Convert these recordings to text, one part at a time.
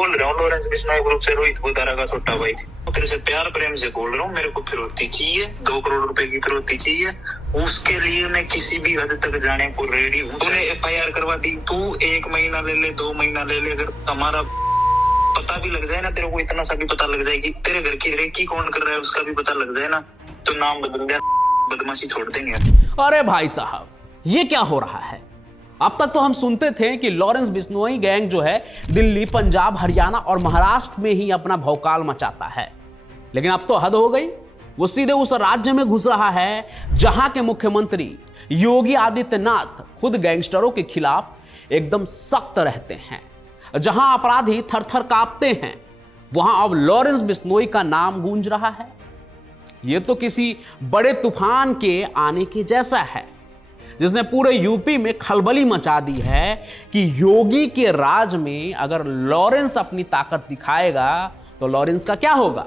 बोल रहा हूँ लॉरेंस बिश्नोई ग्रुप से रोहित बुदारा का छोटा भाई। तेरे से प्यार प्रेम से बोल रहा हूँ, मेरे को फिरौती चाहिए, 2 करोड़ रुपए की फिरौती चाहिए। उसके लिए मैं किसी भी हद तक जाने को रेडी हूँ। तूने FIR करवा दी, तू 1 महीना ले ले, 2 महीना ले ले, अगर हमारा पता भी लग जाए ना, तेरे को इतना सा भी पता लग जाए कि तेरे घर की रेकी कौन कर रहा है, उसका भी पता लग जाए ना, तो नाम बदल दे, बदमाशी छोड़ देंगे। अरे भाई साहब, ये क्या हो रहा है? अब तक तो हम सुनते थे कि लॉरेंस बिश्नोई गैंग जो है दिल्ली, पंजाब, हरियाणा और महाराष्ट्र में ही अपना भौकाल मचाता है, लेकिन अब तो हद हो गई। वो सीधे उस राज्य में घुस रहा है जहां के मुख्यमंत्री योगी आदित्यनाथ खुद गैंगस्टरों के खिलाफ एकदम सख्त रहते हैं, जहां अपराधी थर थर कांपते हैं, वहां अब लॉरेंस बिश्नोई का नाम गूंज रहा है। यह तो किसी बड़े तूफान के आने के जैसा है, जिसने पूरे यूपी में खलबली मचा दी है कि योगी के राज में अगर लॉरेंस अपनी ताकत दिखाएगा तो लॉरेंस का क्या होगा।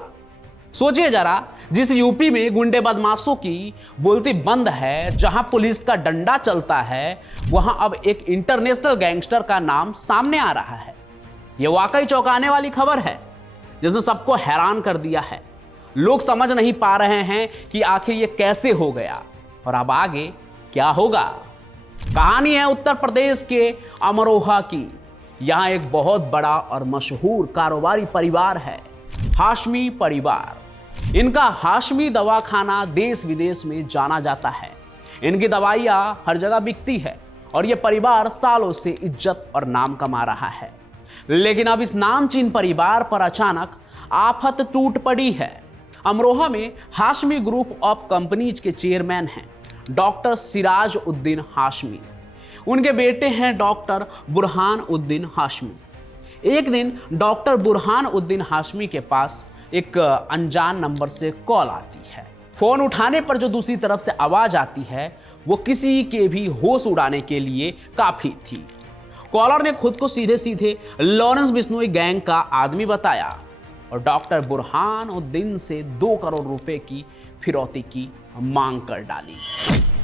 सोचिए जरा, जिस यूपी में गुंडे बदमाशों की बोलती बंद है, जहां पुलिस का डंडा चलता है, वहां अब एक इंटरनेशनल गैंगस्टर का नाम सामने आ रहा है। यह वाकई चौंकाने वाली खबर है, जिसने सबको हैरान कर दिया है। लोग समझ नहीं पा रहे हैं कि आखिर यह कैसे हो गया और अब आगे क्या होगा। कहानी है उत्तर प्रदेश के अमरोहा की। यहां एक बहुत बड़ा और मशहूर कारोबारी परिवार है, हाशमी परिवार। इनका हाशमी दवाखाना देश विदेश में जाना जाता है। इनकी दवाइयां हर जगह बिकती है और यह परिवार सालों से इज्जत और नाम कमा रहा है। लेकिन अब इस नामचीन परिवार पर अचानक आफत टूट पड़ी है। अमरोहा में हाशमी ग्रुप ऑफ कंपनीज के चेयरमैन हैं डॉक्टर सिराज उद्दीन हाशमी। उनके बेटे हैं डॉक्टर बुरहान उद्दीन हाशमी। एक दिन डॉक्टर बुरहान उद्दीन हाशमी के पास एक अनजान नंबर से कॉल आती है। फोन उठाने पर जो दूसरी तरफ से आवाज आती है वो किसी के भी होश उड़ाने के लिए काफी थी। कॉलर ने खुद को सीधे सीधे लॉरेंस बिश्नोई गैंग का आदमी बताया और डॉक्टर बुरहान उद्दीन से 2 करोड़ रुपए की फिरौती की मांग कर डाली।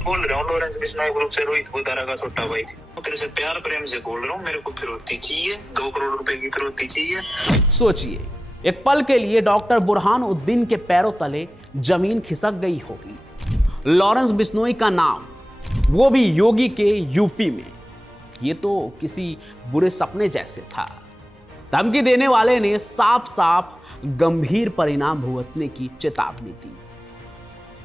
बोल रहा हूँ लॉरेंस बिश्नोई ग्रुप से रोहित बुदारा का छोटा भाई। तेरे से प्यार प्रेम से बोल रहा हूँ, मेरे को फिरौती चाहिए, 2 करोड़ रुपए की फिरौती चाहिए। सोचिए, एक पल के लिए डॉक्टर बुरहान उद्दीन के पैरों तले जमीन खिसक गई होगी। लॉरेंस बिश्नोई का नाम, वो भी योगी के यूपी में, ये तो किसी बुरे सपने जैसे था। धमकी देने वाले ने साफ साफ गंभीर परिणाम भुगतने की चेतावनी दी।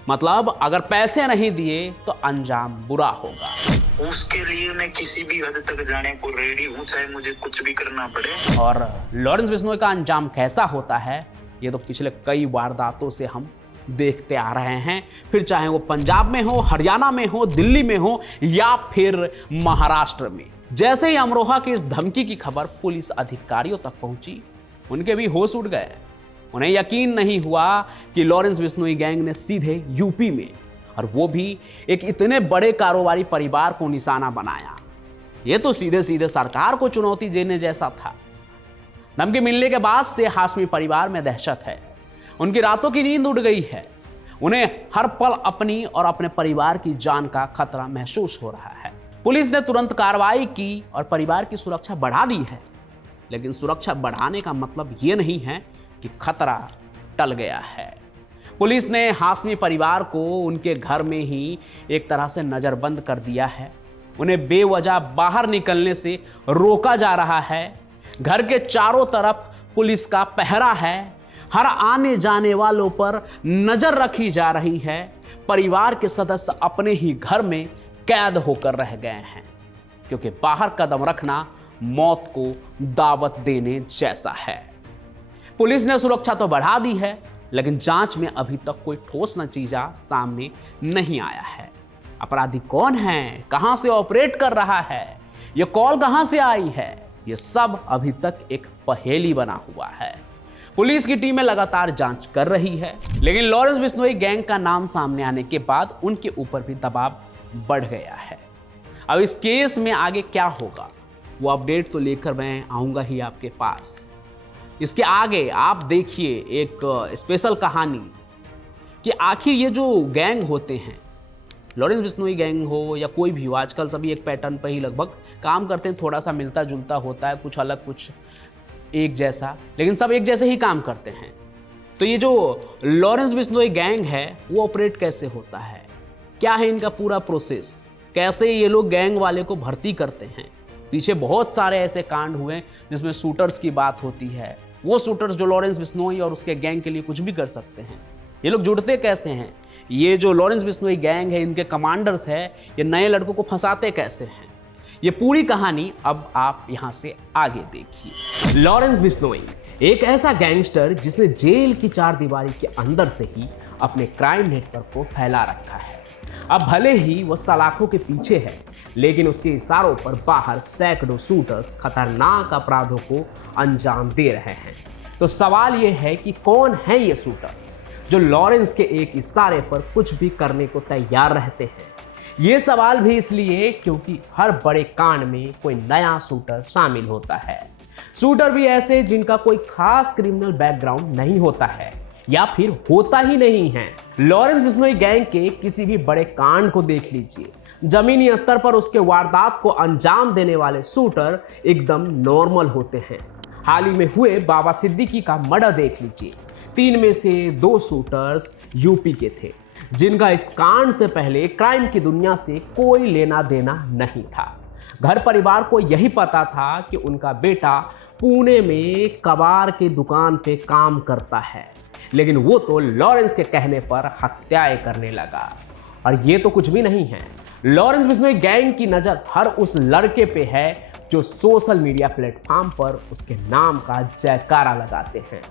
मतलब अगर पैसे नहीं दिए तो अंजाम बुरा होगा। उसके लिए मैं किसी भी हद तक जाने को रेडी हूँ, चाहे मुझे कुछ भी करना पड़े। और लॉरेंस बिश्नोई का अंजाम कैसा होता है, ये तो पिछले कई वारदातों से हम देखते आ रहे हैं। फिर चाहे वो पंजाब में हो, हरियाणा में हो, दिल्ली में हो या फिर महाराष्ट्र में। जैसे ही अमरोहा की इस धमकी की खबर पुलिस अधिकारियों तक पहुंची, उनके भी होश उड़ गए। उन्हें यकीन नहीं हुआ कि लॉरेंस बिश्नोई गैंग ने सीधे यूपी में, और वो भी एक इतने बड़े कारोबारी परिवार को निशाना बनाया। ये तो सीधे सीधे सरकार को चुनौती देने जैसा था। धमकी मिलने के बाद से हाशमी परिवार में दहशत है। उनकी रातों की नींद उड़ गई है। उन्हें हर पल अपनी और अपने परिवार की जान का खतरा महसूस हो रहा है। पुलिस ने तुरंत कार्रवाई की और परिवार की सुरक्षा बढ़ा दी है। लेकिन सुरक्षा बढ़ाने का मतलब ये नहीं है कि खतरा टल गया है। पुलिस ने हाशमी परिवार को उनके घर में ही एक तरह से नजरबंद कर दिया है। उन्हें बेवजह बाहर निकलने से रोका जा रहा है। घर के चारों तरफ पुलिस का पहरा है। हर आने जाने वालों पर नजर रखी जा रही है। परिवार के सदस्य अपने ही घर में कैद होकर रह गए हैं, क्योंकि बाहर कदम रखना मौत को दावत देने जैसा है। पुलिस ने सुरक्षा तो बढ़ा दी है, लेकिन जांच में अभी तक कोई ठोस नतीजा सामने नहीं आया है। अपराधी कौन है, कहां से ऑपरेट कर रहा है, यह कॉल कहां से आई है, यह सब अभी तक एक पहेली बना हुआ है। पुलिस की टीमें लगातार जांच कर रही है, लेकिन लॉरेंस बिश्नोई गैंग का नाम सामने आने के बाद उनके ऊपर भी दबाव बढ़ गया है। अब इस केस में आगे क्या होगा, वो अपडेट तो लेकर मैं आऊंगा ही आपके पास। इसके आगे आप देखिए एक स्पेशल कहानी कि आखिर ये जो गैंग होते हैं, लॉरेंस बिश्नोई गैंग हो या कोई भी हो, आजकल सभी एक पैटर्न पर ही लगभग काम करते हैं। थोड़ा सा मिलता जुलता होता है, कुछ अलग कुछ एक जैसा, लेकिन सब एक जैसे ही काम करते हैं। तो ये जो लॉरेंस बिश्नोई गैंग है वो ऑपरेट कैसे होता है, क्या है इनका पूरा प्रोसेस, कैसे ये लोग गैंग वाले को भर्ती करते हैं। पीछे बहुत सारे ऐसे कांड हुए जिसमें शूटर्स की बात होती है, वो शूटर्स जो लॉरेंस बिश्नोई और उसके गैंग के लिए कुछ भी कर सकते हैं। ये लोग जुड़ते कैसे हैं, ये जो लॉरेंस बिश्नोई गैंग है, इनके कमांडर्स है, ये नए लड़कों को फंसाते कैसे हैं, ये पूरी कहानी अब आप यहां से आगे देखिए। लॉरेंस बिश्नोई एक ऐसा गैंगस्टर जिसने जेल की चार दीवारी के अंदर से ही अपने क्राइम नेटवर्क को फैला रखा है। अब भले ही वो सलाखों के पीछे है, लेकिन उसके इशारों पर बाहर सैकड़ों शूटर्स खतरनाक अपराधों को अंजाम दे रहे हैं। तो सवाल ये है कि कौन है ये शूटर्स जो लॉरेंस के एक इशारे पर कुछ भी करने को तैयार रहते हैं। ये सवाल भी इसलिए क्योंकि हर बड़े कांड में कोई नया शूटर शामिल होता है। शूटर भी ऐसे जिनका कोई खास क्रिमिनल बैकग्राउंड नहीं होता है या फिर होता ही नहीं है। लॉरेंस बिश्नोई गैंग के किसी भी बड़े कांड को देख लीजिए, जमीनी स्तर पर उसके वारदात को अंजाम देने वाले शूटर एकदम नॉर्मल होते हैं। हाल ही में हुए बाबा सिद्दीकी का मर्डर देख लीजिए, 3 में से 2 शूटर्स यूपी के थे जिनका इस कांड से पहले क्राइम की दुनिया से कोई लेना देना नहीं था। घर परिवार को यही पता था कि उनका बेटा पुणे में कबाड़ की दुकान पे काम करता है, लेकिन वो तो लॉरेंस के कहने पर हत्याएं करने लगा। और ये तो कुछ भी नहीं है, लॉरेंस बिश्नोई गैंग की नज़र हर उस लड़के पे है जो सोशल मीडिया प्लेटफॉर्म पर उसके नाम का जयकारा लगाते हैं।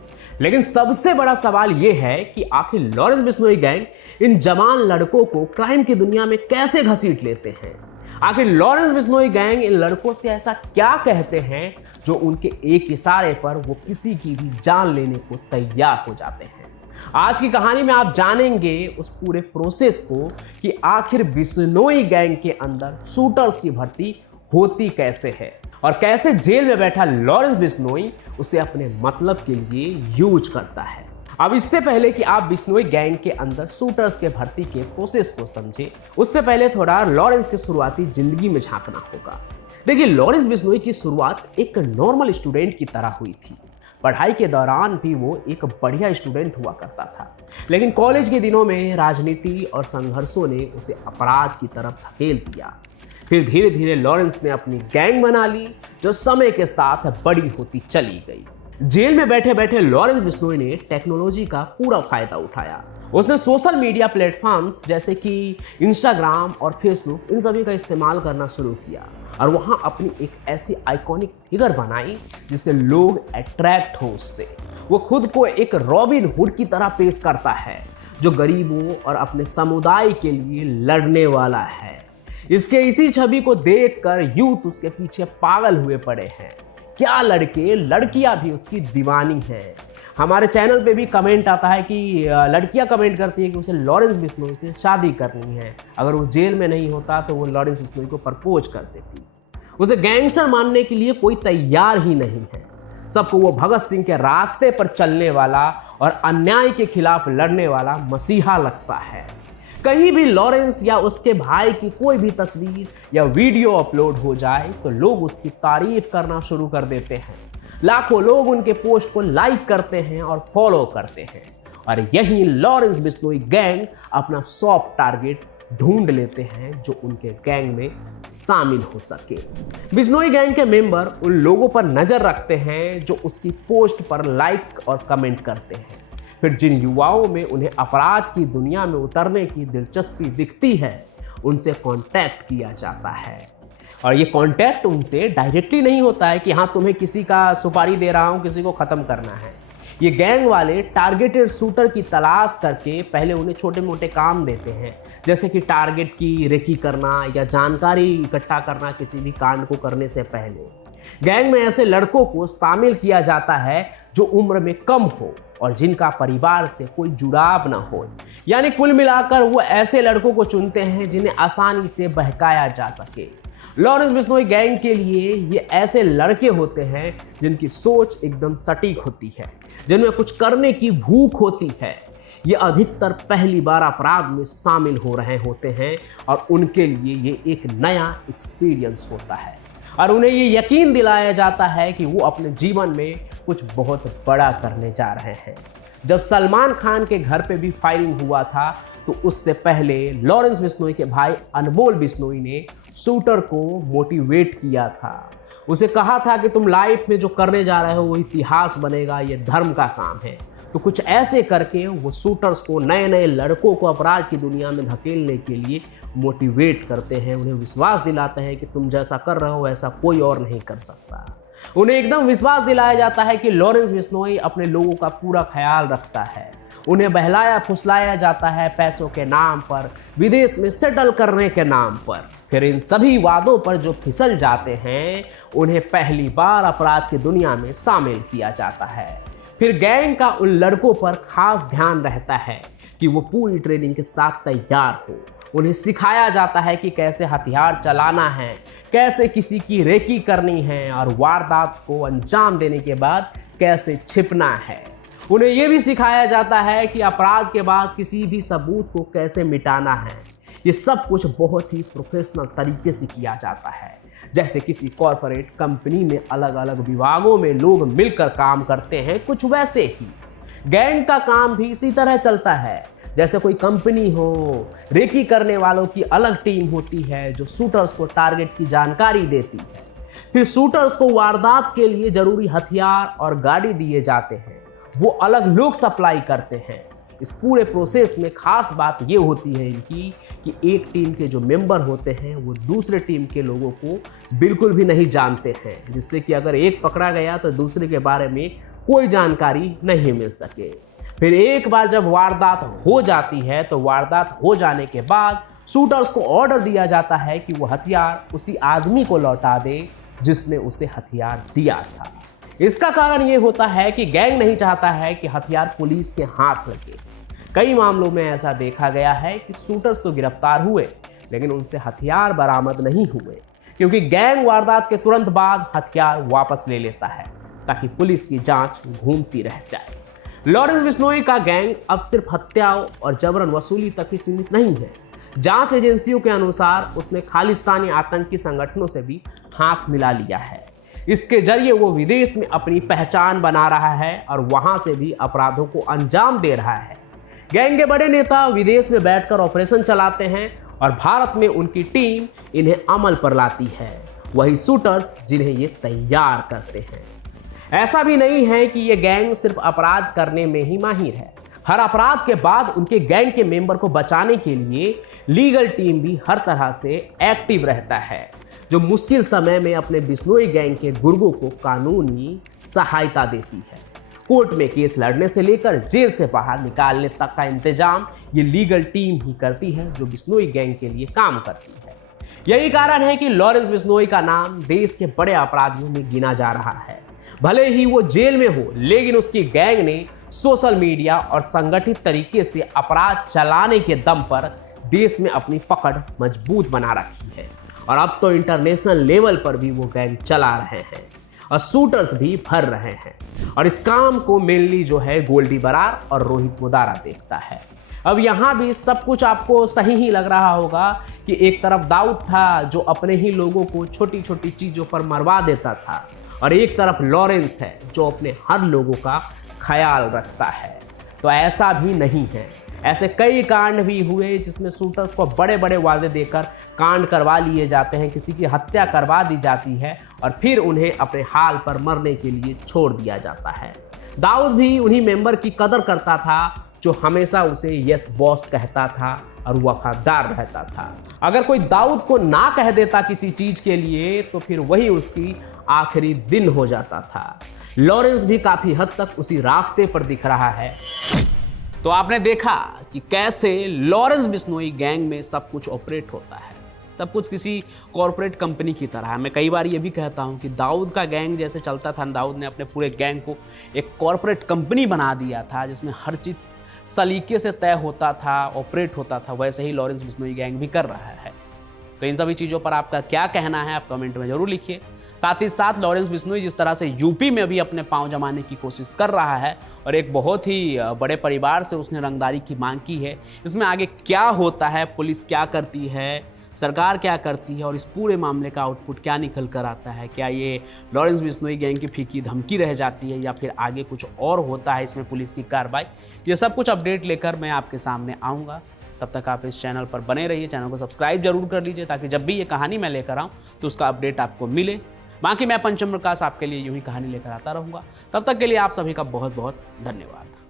लेकिन सबसे बड़ा सवाल यह है कि आखिर लॉरेंस बिश्नोई गैंग इन जवान लड़कों को क्राइम की दुनिया में कैसे घसीट लेते हैं। आखिर लॉरेंस बिश्नोई गैंग इन लड़कों से ऐसा क्या कहते हैं जो उनके एक इशारे पर वो किसी की भी जान लेने को तैयार हो जाते हैं। आज की कहानी में आप जानेंगे उस पूरे प्रोसेस को कि आखिर बिश्नोई गैंग के अंदर शूटर्स की भर्ती होती कैसे है और कैसे जेल में बैठा लॉरेंस बिश्नोई उसे अपने मतलब के लिए यूज करता है। अब इससे पहले कि आप बिश्नोई गैंग के अंदर शूटर्स के भर्ती के प्रोसेस को समझे, उससे पहले थोड़ा लॉरेंस की शुरुआती जिंदगी में झांकना होगा। देखिए, लॉरेंस बिश्नोई की शुरुआत एक नॉर्मल स्टूडेंट की तरह हुई थी। पढ़ाई के दौरान भी वो एक बढ़िया स्टूडेंट हुआ करता था, लेकिन कॉलेज के दिनों में राजनीति और संघर्षों ने उसे अपराध की तरफ धकेल दिया। फिर धीरे धीरे लॉरेंस ने अपनी गैंग बना ली जो समय के साथ बड़ी होती चली गई। जेल में बैठे बैठे लॉरेंस बिश्नोई ने टेक्नोलॉजी का पूरा फायदा उठाया। उसने सोशल मीडिया प्लेटफॉर्म्स जैसे कि इंस्टाग्राम और फेसबुक, इन सभी का इस्तेमाल करना शुरू किया और वहां अपनी एक ऐसी आइकॉनिक फिगर बनाई जिससे लोग अट्रैक्ट हो उससे। वो खुद को एक रॉबिन हुड की तरह पेश करता है जो गरीबों और अपने समुदाय के लिए लड़ने वाला है। इसके इसी छवि को देखकर यूथ उसके पीछे पागल हुए पड़े हैं। क्या लड़के लड़कियां भी उसकी दीवानी हैं। हमारे चैनल पे भी कमेंट आता है कि लड़कियां कमेंट करती है कि उसे लॉरेंस बिश्नोई से शादी करनी है, अगर वो जेल में नहीं होता तो वो लॉरेंस बिश्नोई को प्रपोज कर देती। उसे गैंगस्टर मानने के लिए कोई तैयार ही नहीं है। सबको वो भगत सिंह के रास्ते पर चलने वाला और अन्याय के खिलाफ लड़ने वाला मसीहा लगता है। कहीं भी लॉरेंस या उसके भाई की कोई भी तस्वीर या वीडियो अपलोड हो जाए तो लोग उसकी तारीफ करना शुरू कर देते हैं। लाखों लोग उनके पोस्ट को लाइक करते हैं और फॉलो करते हैं, और यही लॉरेंस बिश्नोई गैंग अपना सॉफ्ट टारगेट ढूंढ लेते हैं जो उनके गैंग में शामिल हो सके। बिश्नोई गैंग के मेंबर उन लोगों पर नजर रखते हैं जो उसकी पोस्ट पर लाइक और कमेंट करते हैं। फिर जिन युवाओं में उन्हें अपराध की दुनिया में उतरने की दिलचस्पी दिखती है, उनसे कांटेक्ट किया जाता है। और ये कांटेक्ट उनसे डायरेक्टली नहीं होता है कि हाँ तुम्हें किसी का सुपारी दे रहा हूँ, किसी को ख़त्म करना है। ये गैंग वाले टारगेटेड शूटर की तलाश करके पहले उन्हें छोटे मोटे काम देते हैं, जैसे कि टारगेट की रेकी करना या जानकारी इकट्ठा करना किसी भी कांड को करने से पहले। गैंग में ऐसे लड़कों को शामिल किया जाता है जो उम्र में कम हो और जिनका परिवार से कोई जुड़ाव ना हो। यानी कुल मिलाकर वो ऐसे लड़कों को चुनते हैं जिन्हें आसानी से बहकाया जा सके। लॉरेंस बिश्नोई गैंग के लिए ये ऐसे लड़के होते हैं जिनकी सोच एकदम सटीक होती है, जिनमें कुछ करने की भूख होती है। ये अधिकतर पहली बार अपराध में शामिल हो रहे होते हैं और उनके लिए ये एक नया एक्सपीरियंस होता है और उन्हें ये यकीन दिलाया जाता है कि वो अपने जीवन में कुछ बहुत बड़ा करने जा रहे हैं। जब सलमान खान के घर पे भी फायरिंग हुआ था तो उससे पहले लॉरेंस बिश्नोई के भाई अनमोल बिश्नोई ने शूटर को मोटिवेट किया था। उसे कहा था कि तुम लाइफ में जो करने जा रहे हो वो इतिहास बनेगा, ये धर्म का काम है। तो कुछ ऐसे करके वो शूटर्स को, नए नए लड़कों को अपराध की दुनिया में धकेलने के लिए मोटिवेट करते हैं, उन्हें विश्वास दिलाते हैं कि तुम जैसा कर रहे हो ऐसा कोई और नहीं कर सकता। उन्हें एकदम विश्वास दिलाया जाता है कि लॉरेंस बिश्नोई अपने लोगों का पूरा ख्याल रखता है। उन्हें बहलाया फुसलाया जाता है पैसों के नाम पर, विदेश में सेटल करने के नाम पर। फिर इन सभी वादों पर जो फिसल जाते हैं उन्हें पहली बार अपराध की दुनिया में शामिल किया जाता है। फिर गैंग का उन लड़कों पर खास ध्यान रहता है कि वो पूरी ट्रेनिंग के साथ तैयार हो। उन्हें सिखाया जाता है कि कैसे हथियार चलाना है, कैसे किसी की रेकी करनी है और वारदात को अंजाम देने के बाद कैसे छिपना है। उन्हें यह भी सिखाया जाता है कि अपराध के बाद किसी भी सबूत को कैसे मिटाना है। ये सब कुछ बहुत ही प्रोफेशनल तरीके से किया जाता है, जैसे किसी कॉरपोरेट कंपनी में अलग अलग विभागों में लोग मिलकर काम करते हैं, कुछ वैसे ही गैंग का काम भी इसी तरह चलता है। जैसे कोई कंपनी हो, रेकी करने वालों की अलग टीम होती है जो शूटर्स को टारगेट की जानकारी देती है। फिर शूटर्स को वारदात के लिए जरूरी हथियार और गाड़ी दिए जाते हैं, वो अलग लोग सप्लाई करते हैं। इस पूरे प्रोसेस में खास बात ये होती है इनकी कि एक टीम के जो मेंबर होते हैं वो दूसरे टीम के लोगों को बिल्कुल भी नहीं जानते हैं, जिससे कि अगर एक पकड़ा गया तो दूसरे के बारे में कोई जानकारी नहीं मिल सके। फिर एक बार जब वारदात हो जाती है तो वारदात हो जाने के बाद शूटर्स को ऑर्डर दिया जाता है कि वो हथियार उसी आदमी को लौटा दे जिसने उसे हथियार दिया था। इसका कारण ये होता है कि गैंग नहीं चाहता है कि हथियार पुलिस के हाथ लगे। कई मामलों में ऐसा देखा गया है कि शूटर्स तो गिरफ्तार हुए लेकिन उनसे हथियार बरामद नहीं हुए, क्योंकि गैंग वारदात के तुरंत बाद हथियार वापस ले लेता है ताकि पुलिस की जांच घूमती रह जाए। लॉरेंस बिश्नोई का गैंग अब सिर्फ हत्याओं और जबरन वसूली तक ही सीमित नहीं है। जांच एजेंसियों के अनुसार उसने खालिस्तानी आतंकी संगठनों से भी हाथ मिला लिया है। इसके जरिए वो विदेश में अपनी पहचान बना रहा है और वहां से भी अपराधों को अंजाम दे रहा है। गैंग के बड़े नेता विदेश में बैठकर ऑपरेशन चलाते हैं और भारत में उनकी टीम इन्हें अमल पर लाती है, वही शूटर्स जिन्हें ये तैयार करते हैं। ऐसा भी नहीं है कि ये गैंग सिर्फ अपराध करने में ही माहिर है। हर अपराध के बाद उनके गैंग के मेंबर को बचाने के लिए लीगल टीम भी हर तरह से एक्टिव रहता है, जो मुश्किल समय में अपने बिश्नोई गैंग के गुर्गों को कानूनी सहायता देती है। कोर्ट में केस लड़ने से लेकर जेल से बाहर निकालने तक का इंतजाम ये लीगल टीम ही करती है, जो बिश्नोई गैंग के लिए काम करती है। यही कारण है कि लॉरेंस बिश्नोई का नाम देश के बड़े अपराधियों में गिना जा रहा है। भले ही वो जेल में हो, लेकिन उसकी गैंग ने सोशल मीडिया और संगठित तरीके से अपराध चलाने के दम पर देश में अपनी पकड़ मजबूत बना रखी है और अब तो इंटरनेशनल लेवल पर भी वो गैंग चला रहे हैं और शूटर्स भी भर रहे हैं। और इस काम को मेनली जो है गोल्डी बरार और रोहित मुदारा देखता है। अब यहाँ भी सब कुछ आपको सही ही लग रहा होगा कि एक तरफ दाऊद था जो अपने ही लोगों को छोटी छोटी चीज़ों पर मरवा देता था, और एक तरफ लॉरेंस है जो अपने हर लोगों का ख्याल रखता है। तो ऐसा भी नहीं है। ऐसे कई कांड भी हुए जिसमें शूटर्स को बड़े बड़े वादे देकर कांड करवा लिए जाते हैं, किसी की हत्या करवा दी जाती है और फिर उन्हें अपने हाल पर मरने के लिए छोड़ दिया जाता है। दाऊद भी उन्हीं मेंबर की कदर करता था जो हमेशा उसे यस बॉस कहता था और वफादार रहता था। अगर कोई दाऊद को ना कह देता किसी चीज़ के लिए तो फिर वही उसकी आखिरी दिन हो जाता था। लॉरेंस भी काफ़ी हद तक उसी रास्ते पर दिख रहा है। तो आपने देखा कि कैसे लॉरेंस बिश्नोई गैंग में सब कुछ ऑपरेट होता है, सब कुछ किसी कॉरपोरेट कंपनी की तरह है। मैं कई बार ये भी कहता हूँ कि दाऊद का गैंग जैसे चलता था, दाऊद ने अपने पूरे गैंग को एक कॉरपोरेट कंपनी बना दिया था जिसमें हर चीज़ सलीके से तय होता था, ऑपरेट होता था। वैसे ही लॉरेंस बिश्नोई गैंग भी कर रहा है। तो इन सभी चीज़ों पर आपका क्या कहना है आप कमेंट में ज़रूर लिखिए। साथ ही साथ लॉरेंस बिश्नोई जिस तरह से यूपी में भी अपने पांव जमाने की कोशिश कर रहा है और एक बहुत ही बड़े परिवार से उसने रंगदारी की मांग की है, इसमें आगे क्या होता है, पुलिस क्या करती है, सरकार क्या करती है और इस पूरे मामले का आउटपुट क्या निकल कर आता है। क्या ये लॉरेंस बिश्नोई गैंग की फीकी धमकी रह जाती है या फिर आगे कुछ और होता है इसमें पुलिस की कार्रवाई, ये सब कुछ अपडेट लेकर मैं आपके सामने आऊँगा। तब तक आप इस चैनल पर बने रहिए, चैनल को सब्सक्राइब जरूर कर लीजिए ताकि जब भी ये कहानी मैं लेकर आऊँ तो उसका अपडेट आपको मिले। बाकी मैं पंचम प्रकाश आपके लिए यूं ही कहानी लेकर आता रहूँगा। तब तक के लिए आप सभी का बहुत बहुत धन्यवाद।